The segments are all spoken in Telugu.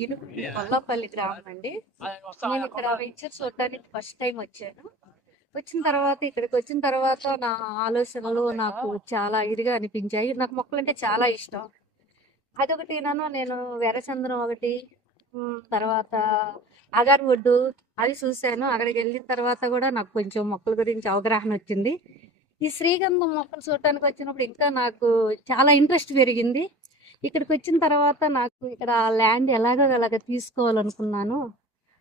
ఈనుగుంట కొల్లాపల్లి గ్రామం అండి. నేను ఇక్కడ వెంచర్ చూడటానికి ఫస్ట్ టైం వచ్చాను. వచ్చిన తర్వాత ఇక్కడికి వచ్చిన తర్వాత నా ఆలోచనలు నాకు చాలా ఇదిగా అనిపించాయి. నాకు మొక్కలంటే చాలా ఇష్టం. అదొకటి నేను ఎర్రచందనం ఒకటి, తర్వాత అగర్వుడ్ అవి చూశాను. అక్కడికి వెళ్ళిన తర్వాత కూడా నాకు కొంచెం మొక్కల గురించి అవగాహన వచ్చింది. ఈ శ్రీగంధం మొక్కలు చూడటానికి వచ్చినప్పుడు ఇంకా నాకు చాలా ఇంట్రెస్ట్ పెరిగింది. ఇక్కడికి వచ్చిన తర్వాత నాకు ఇక్కడ ల్యాండ్ ఎలాగో అలాగ తీసుకోవాలనుకున్నాను.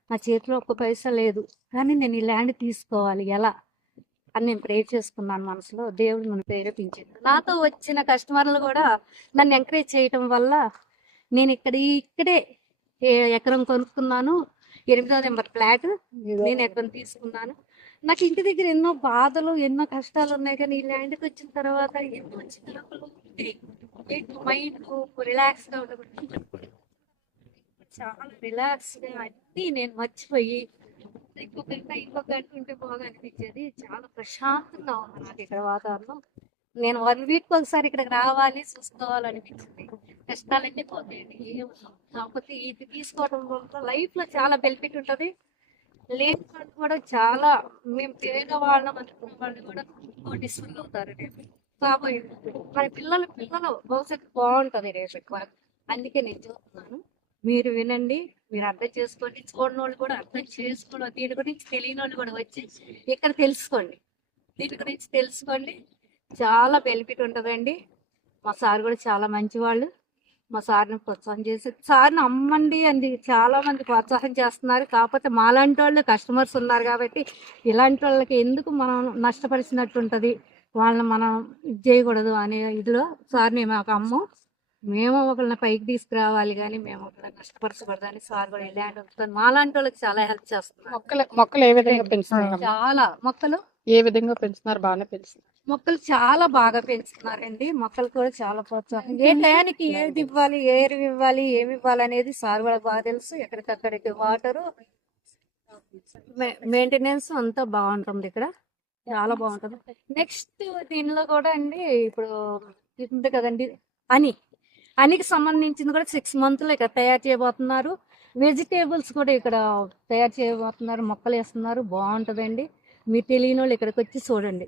నా చేతిలో ఒక్క పైసా లేదు, కానీ నేను ఈ ల్యాండ్ తీసుకోవాలి ఎలా అని నేను ప్రే చేసుకున్నాను మనసులో. దేవుడు నన్ను ప్రేరేపించాడు. నాతో వచ్చిన కస్టమర్లు కూడా నన్ను ఎంకరేజ్ చేయటం వల్ల నేను ఇక్కడే ఎకరం కొనుక్కున్నాను. 8వ నెంబర్ ఫ్లాట్ నేను ఎకరం తీసుకున్నాను. నాకు ఇంటి దగ్గర ఎన్నో బాధలు ఎన్నో కష్టాలు ఉన్నాయి, కానీ ఈ ల్యాండ్కి వచ్చిన తర్వాత ఎన్నో చిన్నలు మైండ్ రిలాక్స్ గా ఉండకుండా చాలా రిలాక్స్ గా అన్ని నేను మర్చిపోయి ఇంకొక గంట ఉంటే బాగా అనిపించేది. చాలా ప్రశాంతంగా ఉంది నాకు ఇక్కడ వాతావరణం. నేను 1 వీక్ ఒకసారి ఇక్కడికి రావాలి, చూసుకోవాలనిపించింది. కష్టాలన్నీ పోతాయండి, కాకపోతే ఇది తీసుకోవడం వల్ల లైఫ్ లో చాలా బెనిఫిట్ ఉంటది. లేని వాళ్ళు కూడా చాలా, మేము పేదవాళ్ళం అనుకున్న వాళ్ళు కూడా కోటీశ్వరులు అవుతారు రేపు. కాబోయే మన పిల్లల భవిష్యత్తు బాగుంటది రేపు. అందుకే నేను చూస్తున్నాను. మీరు వినండి, మీరు అర్థం చేసుకోండి. చూడని వాళ్ళు కూడా అర్థం చేసుకోండి. దీని గురించి తెలియని వాళ్ళు కూడా వచ్చి ఇక్కడ తెలుసుకోండి. దీని గురించి తెలుసుకోండి, చాలా బెనిఫిట్ ఉంటుందండి. మా సార్ కూడా చాలా మంచివాళ్ళు. మా సార్ని ప్రోత్సాహం చేసి సార్ని అమ్మండి అని చాలా మంది ప్రోత్సాహం చేస్తున్నారు. కాకపోతే మాలాంటి వాళ్ళు కస్టమర్స్ ఉన్నారు కాబట్టి ఇలాంటి వాళ్ళకి ఎందుకు మనం నష్టపరిచినట్టు ఉంటుంది, వాళ్ళని మనం ఇది చేయకూడదు అనే ఇదిలో సార్ని మాకు అమ్మం. మేము ఒకళ్ళని పైకి తీసుకురావాలి, కానీ మేము ఒకళ్ళని నష్టపరచకూడదని సార్ కూడా ఇలాంటి ఉంటుంది. మాలాంటి వాళ్ళకి చాలా హెల్ప్ చేస్తున్నారు. మొక్కలు ఏ విధంగా పెంచుతున్నారు? చాలా మొక్కలు ఏ విధంగా పెంచుతున్నారు? బాగానే పెంచుతున్నారు. మొక్కలు చాలా బాగా పెంచుతున్నారండి. మొక్కలు కూడా చాలా ప్రోత్సాహం. ఏ టయానికి ఏది ఇవ్వాలి, ఏమి ఇవ్వాలి, ఏమి ఇవ్వాలి అనేది సార్ కూడా బాగా తెలుసు. ఎక్కడికక్కడికి వాటరు మెయింటెనెన్స్ అంతా బాగుంటుంది ఇక్కడ, చాలా బాగుంటుంది. నెక్స్ట్ దీనిలో కూడా అండి, ఇప్పుడు ఇది ఉంది కదండి అనికి సంబంధించింది కూడా 6 months ఇక్కడ తయారు చేయబోతున్నారు. వెజిటేబుల్స్ కూడా ఇక్కడ తయారు చేయబోతున్నారు, మొక్కలు వేస్తున్నారు. బాగుంటుందండి. మీరు తెలియని వాళ్ళు ఇక్కడికి వచ్చి చూడండి.